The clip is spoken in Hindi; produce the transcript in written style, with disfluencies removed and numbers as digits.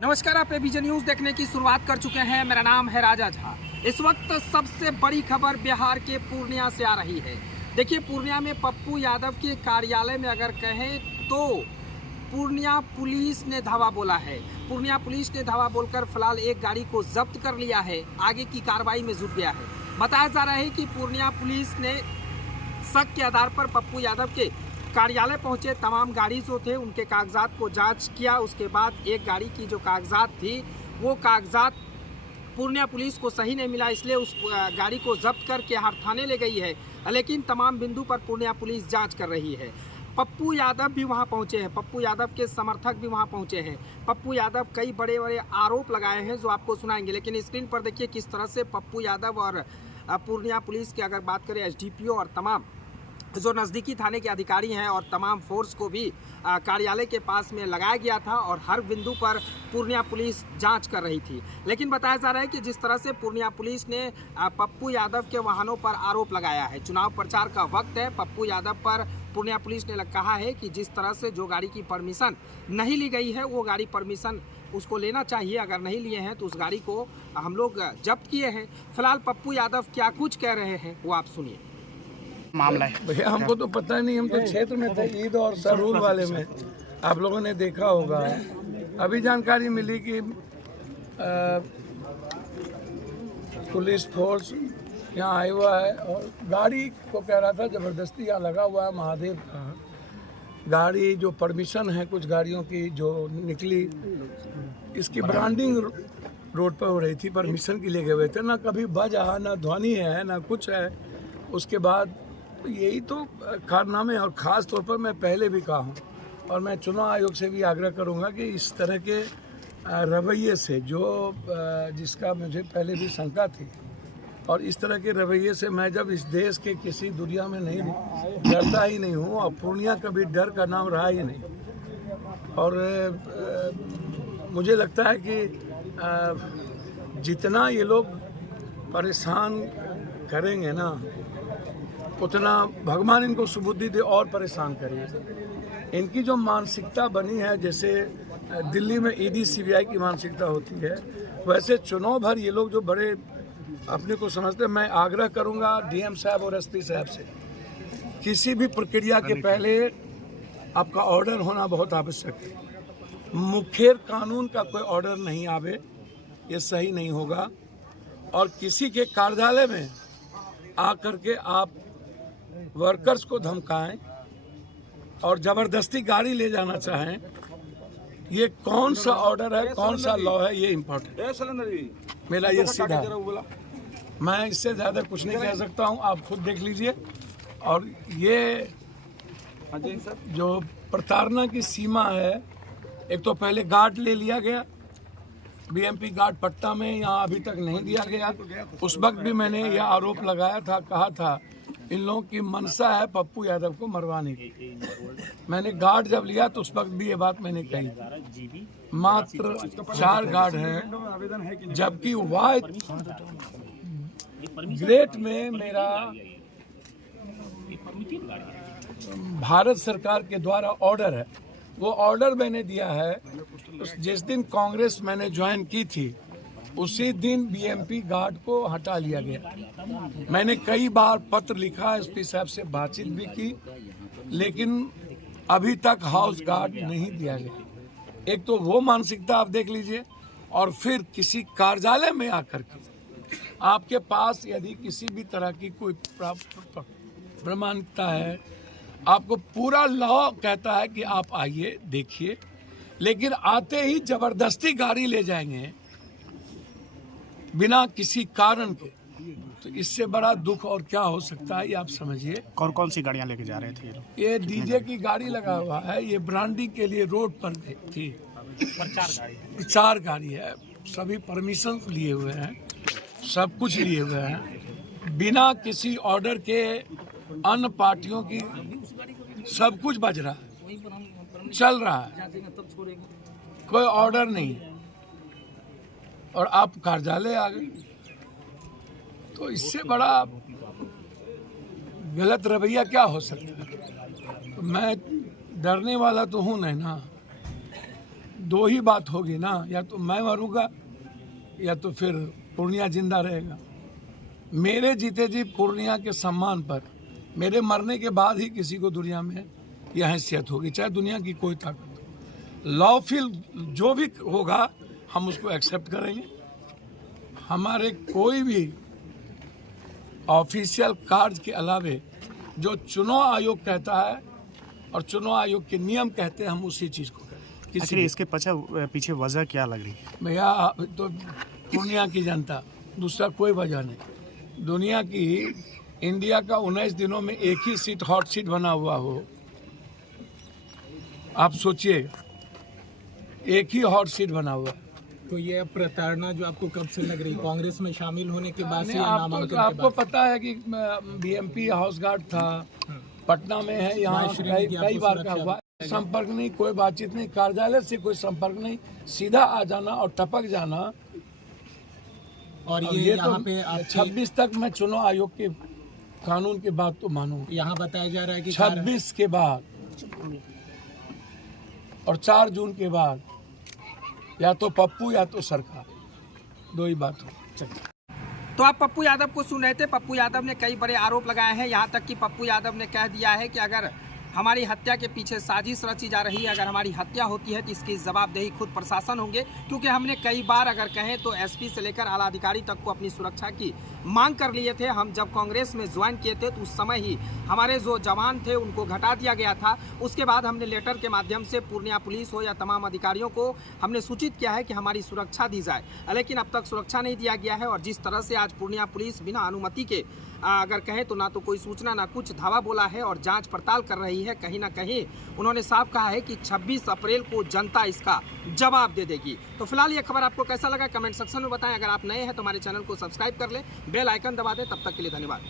नमस्कार, आप एबीजे न्यूज देखने की शुरुआत कर चुके हैं। मेरा नाम है राजा झा। इस वक्त सबसे बड़ी खबर बिहार के पूर्णिया से आ रही है। देखिए, पूर्णिया में पप्पू यादव के कार्यालय में अगर कहें तो पूर्णिया पुलिस ने धावा बोला है। पूर्णिया पुलिस ने धावा बोलकर फिलहाल एक गाड़ी को जब्त कर लिया है, आगे की कार्रवाई में जुट गया है। बताया जा रहा है कि पूर्णिया पुलिस ने शक के आधार पर पप्पू यादव के कार्यालय पहुंचे, तमाम गाड़ी जो थे उनके कागजात को जांच किया। उसके बाद एक गाड़ी की जो कागजात थी वो कागजात पूर्णिया पुलिस को सही नहीं मिला, इसलिए उस गाड़ी को जब्त करके हर थाने ले गई है। लेकिन तमाम बिंदु पर पूर्णिया पुलिस जांच कर रही है। पप्पू यादव भी वहां पहुंचे हैं, पप्पू यादव के समर्थक भी वहां पहुंचे हैं। पप्पू यादव कई बड़े बड़े आरोप लगाए हैं जो आपको सुनाएंगे, लेकिन स्क्रीन पर देखिए किस तरह से पप्पू यादव और पूर्णिया पुलिस की अगर बात करें एसडीपीओ और तमाम जो नज़दीकी थाने के अधिकारी हैं और तमाम फोर्स को भी कार्यालय के पास में लगाया गया था और हर बिंदु पर पूर्णिया पुलिस जांच कर रही थी। लेकिन बताया जा रहा है कि जिस तरह से पूर्णिया पुलिस ने पप्पू यादव के वाहनों पर आरोप लगाया है, चुनाव प्रचार का वक्त है, पप्पू यादव पर पूर्णिया पुलिस ने कहा है कि जिस तरह से जो गाड़ी की परमिशन नहीं ली गई है वो गाड़ी परमिशन उसको लेना चाहिए, अगर नहीं लिए हैं तो उस गाड़ी को हम लोग जब्त किए हैं। फिलहाल पप्पू यादव क्या कुछ कह रहे हैं वो आप सुनिए। मामला है भैया, हमको तो पता नहीं, हम तो क्षेत्र में थे, ईद और सरूल वाले में। आप लोगों ने देखा होगा, अभी जानकारी मिली कि पुलिस फोर्स यहाँ आया हुआ है और गाड़ी को कह रहा था जबरदस्ती यहाँ लगा हुआ है महादेव का गाड़ी, जो परमिशन है कुछ गाड़ियों की जो निकली, इसकी ब्रांडिंग रोड पर हो रही थी, परमिशन के लिए गए हुए थे, ना कभी बजा ना ध्वनि है ना कुछ है। उसके बाद यही तो कारनामे, और ख़ास तौर पर मैं पहले भी कहा हूँ और मैं चुनाव आयोग से भी आग्रह करूँगा कि इस तरह के रवैये से जिसका मुझे पहले भी शंका थी, और इस तरह के रवैये से मैं जब इस देश के किसी दुनिया में नहीं डरता ही नहीं हूँ, और पूर्णिया कभी डर का नाम रहा ही नहीं। और मुझे लगता है कि जितना ये लोग परेशान करेंगे ना, उतना भगवान इनको सुबुद्धि दे और परेशान करिए। इनकी जो मानसिकता बनी है, जैसे दिल्ली में ईडी सीबीआई की मानसिकता होती है, वैसे चुनाव भर ये लोग जो बड़े अपने को समझते हैं। मैं आग्रह करूंगा डीएम साहब और एसपी साहब से, किसी भी प्रक्रिया के पहले आपका ऑर्डर होना बहुत आवश्यक है। मुखेर कानून का कोई ऑर्डर नहीं आवे, ये सही नहीं होगा। और किसी के कार्यालय में आकर के आप वर्कर्स को धमकाएं और ज़बरदस्ती गाड़ी ले जाना चाहें, ये कौन सा ऑर्डर है, कौन सा लॉ है, ये इम्पोर्टेंट है। मेरा ये सीधा, मैं इससे ज़्यादा कुछ नहीं कह सकता हूँ, आप खुद देख लीजिए। और ये जो प्रताड़ना की सीमा है, एक तो पहले गार्ड ले लिया गया, बीएमपी गार्ड पट्टा में यहाँ अभी तक नहीं दिया गया। उस वक्त भी मैंने यह आरोप लगाया था, कहा था इन लोगों की मनसा है पप्पू यादव को मरवाने की। मैंने गार्ड जब लिया तो उस वक्त भी ये बात मैंने कही। मात्र 4 गार्ड हैं, जबकि वाइट ग्रेट में मेरा भारत सरकार के द्वारा ऑर्डर है, वो ऑर्डर मैंने दिया है। जिस दिन कांग्रेस मैंने ज्वाइन की थी उसी दिन बीएमपी गार्ड को हटा लिया गया। मैंने कई बार पत्र लिखा, एसपी साहब से बातचीत भी की, लेकिन अभी तक हाउस गार्ड नहीं दिया गया। एक तो वो मानसिकता आप देख लीजिए, और फिर किसी कार्यालय में आकर के आपके पास यदि किसी भी तरह की कोई प्रमाणिकता है, आपको पूरा लॉ कहता है कि आप आइए देखिए, लेकिन आते ही जबरदस्ती गाड़ी ले जाएंगे बिना किसी कारण के, तो इससे बड़ा दुख और क्या हो सकता है, ये आप समझिए। कौन कौन सी गाड़ियां लेके जा रहे थे ये डीजे की गाड़ी लगा हुआ है, ये ब्रांडिंग के लिए रोड पर थी। 4 गाड़ी है, सभी परमिशन लिए हुए हैं, सब कुछ लिए हुए हैं, बिना किसी ऑर्डर के अन्य पार्टियों की सब कुछ बज रहा है, चल रहा है, कोई ऑर्डर नहीं है, और आप कार्यालय आ गए। तो इससे बड़ा गलत रवैया क्या हो सकता है। तो मैं डरने वाला तो हूँ नहीं ना, दो ही बात होगी ना, या तो मैं मरूंगा या तो फिर पूर्णिया जिंदा रहेगा। मेरे जीते जी पूर्णिया के सम्मान पर मेरे मरने के बाद ही किसी को दुनिया में यह हैसियत होगी, चाहे दुनिया की कोई ताकत हो। लॉफुल जो भी होगा हम उसको एक्सेप्ट करेंगे। हमारे कोई भी ऑफिशियल कार्य के अलावे जो चुनाव आयोग कहता है और चुनाव आयोग के नियम कहते हैं, हम उसी चीज़ को करें। आखिर इसके पीछे वजह क्या लग रही है? भैया तो पूर्णिया की जनता, दूसरा कोई वजह नहीं। दुनिया की इंडिया का 19 दिनों में एक ही सीट हॉट सीट बना हुआ हो, आप सोचिएगा, एक ही हॉट सीट बना हुआ है। तो ये प्रताड़ना जो आपको कब से लग रही, कांग्रेस में शामिल होने के बाद से या नामांकन के आपको बाद? पता है कि बीएमपी हाउस गार्ड था, पटना में है, यहाँ कई बार का हुआ। संपर्क नहीं, कोई बातचीत नहीं, कार्यालय से कोई संपर्क नहीं, सीधा आ जाना और टपक जाना। और ये यहाँ पे 26 तक मैं चुनाव आयोग के कानून के बाद तो मानूंगा। यहाँ बताया जा रहा है कि 26 के बाद और 4 जून के बाद या तो पप्पू या तो सरकार, दो ही बात हो। तो आप पप्पू यादव को सुन रहे थे। पप्पू यादव ने कई बड़े आरोप लगाए हैं, यहाँ तक कि पप्पू यादव ने कह दिया है कि अगर हमारी हत्या के पीछे साजिश रची जा रही है, अगर हमारी हत्या होती है तो इसकी जवाबदेही खुद प्रशासन होंगे, क्योंकि हमने कई बार अगर कहें तो एसपी से लेकर आला अधिकारी तक को अपनी सुरक्षा की मांग कर लिए थे। हम जब कांग्रेस में ज्वाइन किए थे तो उस समय ही हमारे जो जवान थे उनको घटा दिया गया था। उसके बाद हमने लेटर के माध्यम से पूर्णिया पुलिस हो या तमाम अधिकारियों को हमने सूचित किया है कि हमारी सुरक्षा दी जाए, लेकिन अब तक सुरक्षा नहीं दिया गया है। और जिस तरह से आज पूर्णिया पुलिस बिना अनुमति के अगर कहें तो ना तो कोई सूचना ना कुछ धावा बोला है और जांच पड़ताल कर रही है, कहीं ना कहीं उन्होंने साफ कहा है कि 26 अप्रैल को जनता इसका जवाब दे देगी। तो फिलहाल ये खबर आपको कैसा लगा कमेंट सेक्शन में बताएं। अगर आप नए हैं तो हमारे चैनल को सब्सक्राइब कर लें, बेल आइकन दबा दें। तब तक के लिए धन्यवाद।